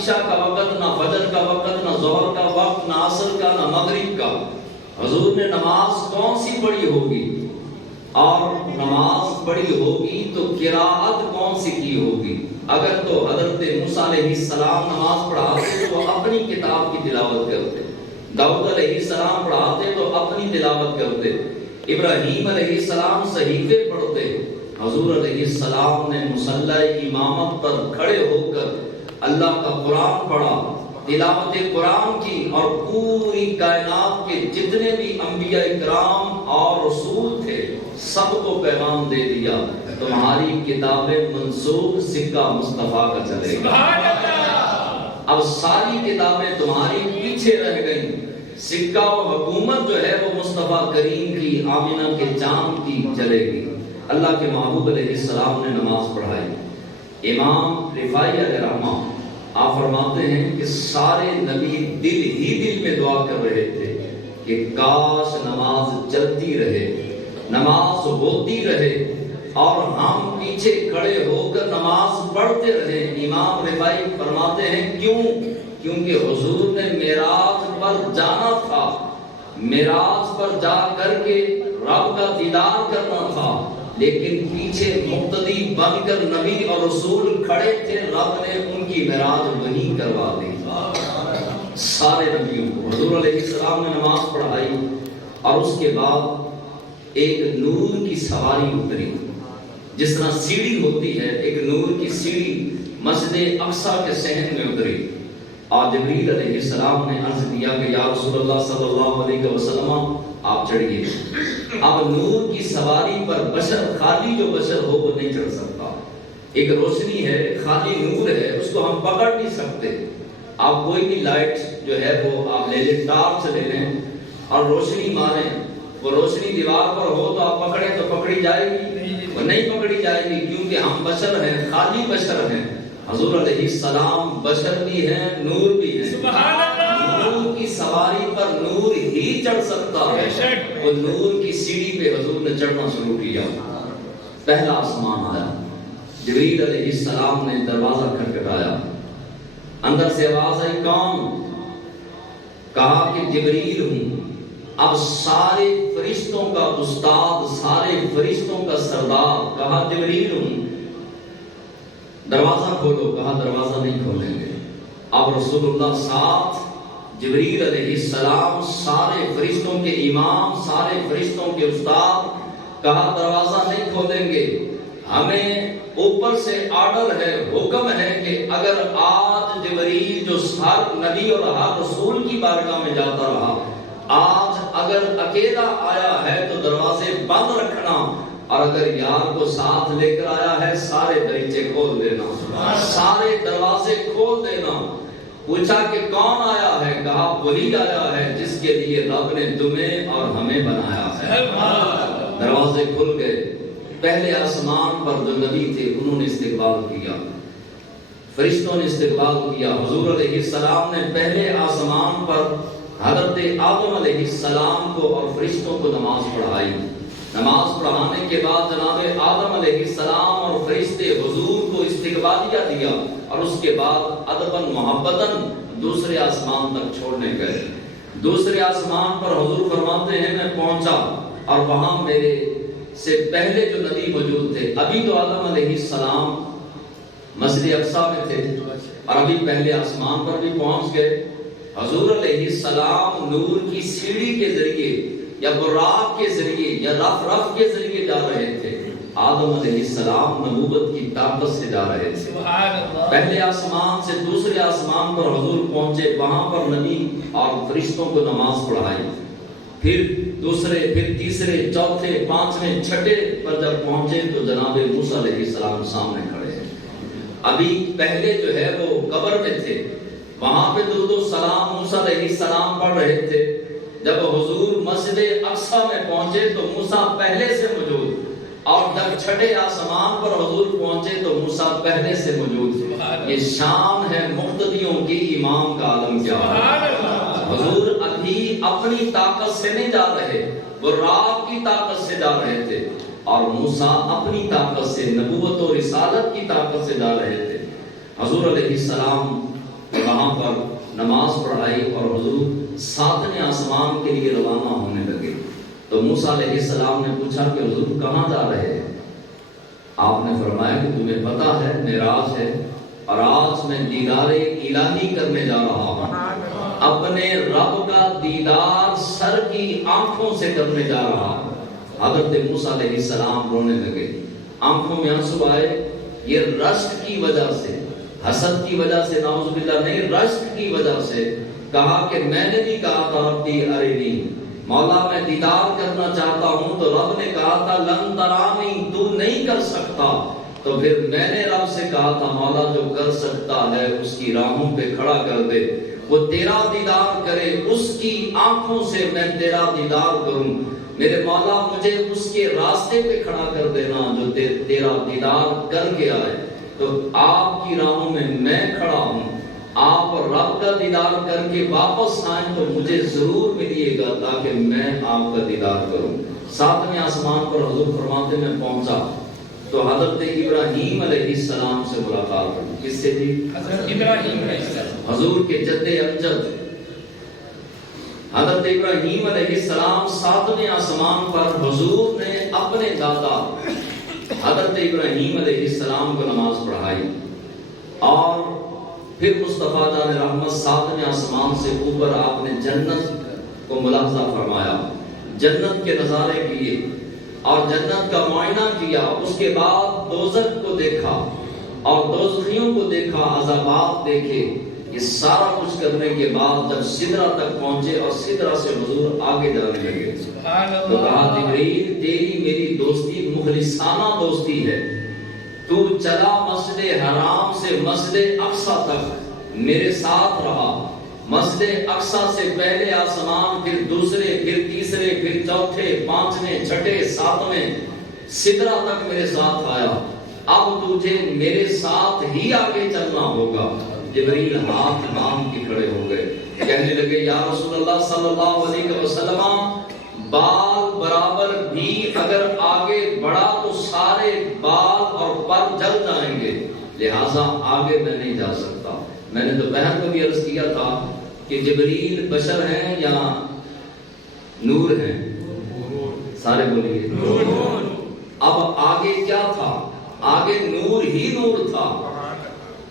عشاء کا وقت، نہ فجر کا وقت، نہ ظہر کا وقت، نہ عصر کا، نہ مغرب کا۔ حضور نے نماز کون سی پڑھی ہوگی؟ اور نماز پڑھی ہوگی تو قراءت کون سی کی ہوگی؟ اگر تو حضرت موسیٰ علیہ السلام نماز پڑھاتے تو اپنی کتاب کی تلاوت کرتے، داؤد علیہ السلام پڑھاتے تو اپنی تلاوت کرتے، ابراہیم علیہ السلام صحیفے پڑھتے، حضور علیہ السلام نے مصلی امامت پر کھڑے ہو کر اللہ کا قرآن پڑھا، تلاوت قرآن کی، اور پوری کائنات کے جتنے بھی انبیاء اکرام اور رسول تھے سب کو پیغام دے دیا، تمہاری کتابیں منسوخ، سکہ مصطفیٰ کا چلے گا۔ اب ساری کتابیں تمہاری پیچھے رہ گئیں، سکہ و حکومت جو ہے وہ مصطفیٰ کریم کی، آمنہ کے چاند کی چلے گی۔ اللہ کے محبوب علیہ السلام نے نماز پڑھائی۔ امام رفاعی علیہ رحمہ آپ فرماتے ہیں کہ سارے نبی دل ہی دل میں دعا کر رہے تھے کہ کاش نماز چلتی رہے، نماز ہوتی رہے اور ہم پیچھے کھڑے ہو کر نماز پڑھتے رہے۔ امام رفاعی فرماتے ہیں کیوں؟ کیونکہ حضور نے معراج پر جانا تھا، معراج پر جا کر کے رب کا دیدار کرنا تھا، لیکن پیچھے مقتدی بن کر نبی اور رسول کھڑے تھے، رب نے ان کی معراج وہیں کروا دی۔ سارے نبیوں کو حضور علیہ السلام نے نماز پڑھائی، اور اس کے بعد ایک نور کی سواری اتری، جس طرح سیڑھی ہوتی ہے، ایک نور کی سیڑھی مسجد اقصی کے صحن میں اتری، اور جبریل علیہ السلام نے عرض کیا کہ یا رسول اللہ صلی اللہ علیہ وسلم آپ چڑھیے۔ اب نور کی سواری پر بشر، خالی جو بشر ہو وہ نہیں چڑھ سکتا، ایک روشنی ہے، خالی نور ہے، اس کو ہم پکڑ نہیں سکتے۔ آپ کوئی بھی لائٹ جو ہے وہ آپ لے لیں، ٹارچ لے لیں اور روشنی ماریں، وہ روشنی دیوار پر ہو تو آپ پکڑیں تو پکڑی جائے گی؟ وہ نہیں پکڑی جائے گی، کیونکہ ہم بشر ہیں، خالی بشر ہیں۔ حضور علیہ السلام بشر بھی ہیں، نور بھی ہیں۔ سبحان اللہ! نور کی سواری پر نور ہی چڑھ سکتا ہے۔ وہ نور کی سیڑھی پہ حضور نے چڑھنا شروع کیا۔ پہلا آسمان آیا، جبریل علیہ السلام نے دروازہ کھٹکھٹایا، اندر سے آواز آئی کون؟ کہا کہ جبریل ہوں۔ اب سارے فرشتوں کا استاد، سارے فرشتوں کا سردار، کہا جبریل ہوں۔ دروازہ کھولو، کہا دروازہ نہیں کھولیں گے۔ اب رسول اللہ ساتھ، جبریل علیہ السلام، سارے فرشتوں کے امام، سارے فرشتوں کے استاد، کہا دروازہ نہیں کھولیں گے۔ ہمیں اوپر سے آرڈر ہے، حکم ہے کہ اگر آج جبریل جو ہر نبی اور ہر رسول کی بارگاہ میں جاتا رہا، آج اگر اکیلا آیا ہے تو دروازے بند رکھنا، اور اگر یار کو ساتھ لے کر آیا ہے سارے دریچے کھول دینا، سارے دروازے کھول دینا۔ پوچھا کہ کون آیا ہے؟ کہا وہی آیا ہے جس کے لیے رب نے تمہیں اور ہمیں بنایا ہے۔ دروازے کھل گئے۔ پہلے آسمان پر جو نبی تھے انہوں نے استقبال کیا، فرشتوں نے استقبال کیا۔ حضور علیہ السلام نے پہلے آسمان پر حضرت آدم علیہ السلام کو اور فرشتوں کو نماز پڑھائی۔ نماز پڑھانے کے بعد جناب آدم علیہ السلام اور فرشتے حضور کو استقبالیہ دیا، اور اس کے بعد ادباً محبتاً دوسرے آسمان تک چھوڑنے گئے۔ دوسرے آسمان پر حضور فرماتے ہیں میں پہنچا، اور وہاں میرے سے پہلے جو نبی موجود تھے، ابھی تو آدم علیہ السلام مسجد اقصی میں تھے، اور ابھی پہلے آسمان پر بھی پہنچ گئے۔ حضور علیہ السلام نور کی سیڑھی کے ذریعے یا براق کے ذریعے یا رف کے ذریعے جا رہے تھے، آدم علیہ السلام نبوت کی طاقت سے جا رہے تھے۔ پہلے آسمان سے دوسرے آسمان پر حضور پہنچے، وہاں پر نبی اور فرشتوں کو نماز پڑھائی، پھر دوسرے، پھر تیسرے، چوتھے، پانچویں، چھٹے پر جب پہنچے تو جناب موسیٰ علیہ السلام سامنے کھڑے ہیں۔ ابھی پہلے جو ہے وہ قبر میں تھے، وہاں پہ درود و سلام موسیٰ علیہ السلام پڑھ رہے تھے۔ جب حضور مسجد اقصی میں پہنچے تو موسیٰ پہلے سے موجود، اور جب چھٹے آسمان پر حضور پہنچے تو موسیٰ پہلے سے موجود۔ یہ شان ہے مقتدیوں کی، امام کا عالم کیا ہے۔ حضور ابھی اپنی طاقت سے نہیں جا رہے، وہ رب کی طاقت سے جا رہے تھے، اور موسیٰ اپنی طاقت سے، نبوت و رسالت کی طاقت سے جا رہے تھے۔ حضور علیہ السلام وہاں پر نماز پڑھائی اور حضور ساتویں آسمان کے لیے روانہ ہونے لگے. تو موسیٰ علیہ السلام نے پوچھا کہ حضور کہاں جا رہے ہیں؟ آپ نے فرمایا کہ تمہیں پتا ہے معراج ہے اور آج میں دیدار الہی کرنے جا رہا ہوں. اپنے رب کا دیدار سر کی آنکھوں سے کرنے جا رہا ہوں. حضرت موسیٰ علیہ السلام رونے لگے, آنکھوں میں آنسو آئے. یہ رشک کی وجہ سے, حسد کی وجہ سے نعوذ باللہ نہیں, رشک کی وجہ سے کہا کہ میں نے بھی کہا تھا ربی ارنی, مولا میں دیدار کرنا چاہتا ہوں. تو رب نے کہا تھا لن ترانی, تو نہیں کر سکتا. تو پھر میں نے رب سے کہا تھا مولا جو کر سکتا ہے اس کی راہوں پہ کھڑا کر دے, وہ تیرا دیدار کرے, اس کی آنکھوں سے میں تیرا دیدار کروں. میرے مولا مجھے اس کے راستے پہ کھڑا کر دینا جو تیرا دیدار کر کے آئے. تو آپ کی راہوں میں کھڑا ہوں, آپ رب کا دیدار کر کے واپس آئیں تو مجھے ضرور ملیے گا تاکہ میں آپ کا دیدار کروں. ساتویں آسمان پر حضور فرماتے میں پہنچا تو حضرت ابراہیم علیہ السلام سے ملاقات ہوئی. کس سے تھی؟ حضرت ابراہیم علیہ السلام, حضور کے جد امجد حضرت ابراہیم علیہ السلام. ساتویں آسمان پر حضور نے اپنے دادا حضرت ابراہیم علیہ السلام کو نماز پڑھائی اور پھر مصطفیٰ جان رحمت ساتویں آسمان سے اوپر آپ نے جنت کو ملاحظہ فرمایا, جنت کے نظارے کیے اور جنت کا معائنہ کیا. اس کے بعد دوزخ کو دیکھا اور دوزخیوں کو دیکھا, عذابات دیکھے. یہ سارا کچھ کرنے کے بعد جب سدرہ تک پہنچے اور سدرہ سے حضور آگے جانے لگے تو کہا جبریل تیری میری دوستی مخلصانہ دوستی ہے, تو چلا مسجد حرام سے مسجد اقصی تک میرے ساتھ رہا. مسجد اقصی سے پہلے آسمان, پھر دوسرے, پھر تیسرے, پھر چوتھے, پانچویں, چھٹے, ساتویں, سدرہ تک میرے ساتھ آیا. اب تجھے میرے ساتھ ہی آگے چلنا ہوگا. جبریل ہاتھ باندھ کے کھڑے ہو گئے, کہنے لگے یا رسول اللہ صلی اللہ علیہ وسلم بال برابر بھی اگر آگے بڑھا تو سارے بال اور پر جل جائیں گے, لہٰذا آگے میں نہیں جا سکتا. میں نے تو بہن کو بھی عرض کیا تھا کہ جبریل بشر ہیں یا نور ہیں؟ سارے بولیے نور. اب آگے کیا تھا؟ آگے نور ہی نور تھا.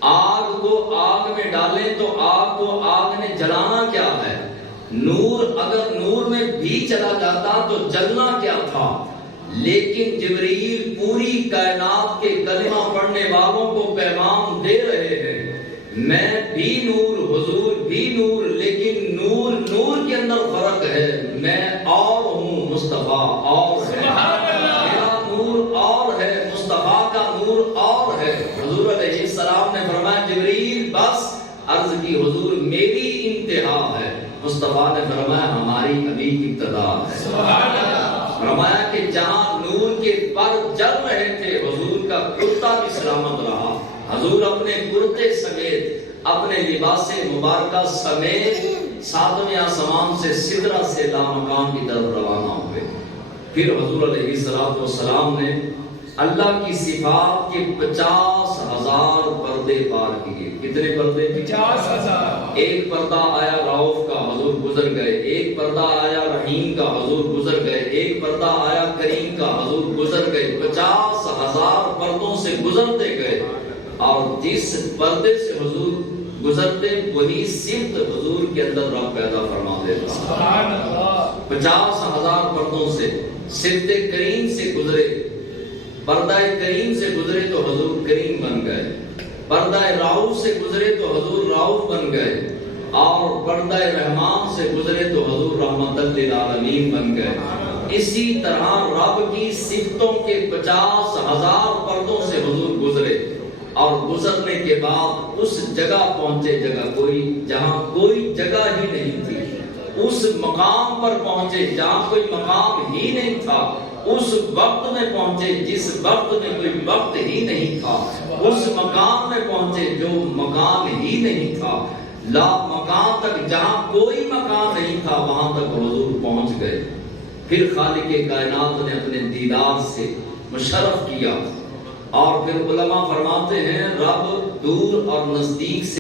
آگ کو آگ میں ڈالیں تو آگ کو آگ نے جلانا کیا ہے؟ نور اگر نور میں بھی چلا جاتا تو جلنا کیا تھا؟ لیکن جبریل پوری کائنات کے کلمہ پڑھنے والوں کو پیغام دے رہے ہیں, میں بھی نور, حضور بھی نور, لیکن نور نور کے اندر فرق ہے. میں اور ہوں, مصطفیٰ اور ہے, میرا نور اور ہے, مصطفیٰ کا نور اور ہے. حضور علیہ السلام نے فرمایا جبریل بس, عرض کی حضور میری انتہا ہے. مصطفیٰ نے فرمایا ہماری ابھی ابتدا ہے. فرمایا کہ جہاں نور کے پر جل رہے تھے حضور کا کرتا بھی سلامت رہا. حضور اپنے کرتے سمیت, اپنے لباس مبارکہ سمیت ساتویں آسمان سے سدرہ سے لامکان کی طرف روانہ ہوئے. پھر حضور علیہ السلام نے اللہ کی صفات کے 50,000 پردے پار کیے. کتنے پردے؟ 50,000. ایک پردہ آیا رؤوف کا, حضور گزر گئے. ایک پردہ آیا رحیم کا, حضور گزر گئے. ایک پردہ آیا کریم کا, حضور گزر گئے. 50,000 پردوں سے گزرتے گئے اور جس پردے سے حضور گزرتے وہی صفت حضور کے اندر رب پیدا فرما دیتا. سبحان اللہ. 50,000 پردوں سے صفت کریم سے گزرے, پردہ کریم سے گزرے تو حضور کریم بن گئے. پردہ رؤوف سے گزرے تو حضور رؤوف بن گئے. اور پردہ رحمان سے گزرے تو حضور رحمت للعالمین بن گئے. اسی طرح رب کی صفتوں کے 50,000 پردوں سے حضور گزرے اور گزرنے کے بعد اس جگہ پہنچے, جہاں کوئی جگہ ہی نہیں تھی. اس مقام پر پہنچے جہاں کوئی مقام ہی نہیں تھا. اس وقت میں پہنچے جس وقت میں کوئی وقت ہی نہیں تھا. اس مقام میں پہنچے جو مقام ہی نہیں تھا. لا مقام تک جہاں کوئی مقام نہیں تھا وہاں تک حضور پہنچ گئے. پھر خالق کائنات نے اپنے دیدار سے مشرف کیا اور پھر علماء فرماتے ہیں رب دور اور نزدیک سے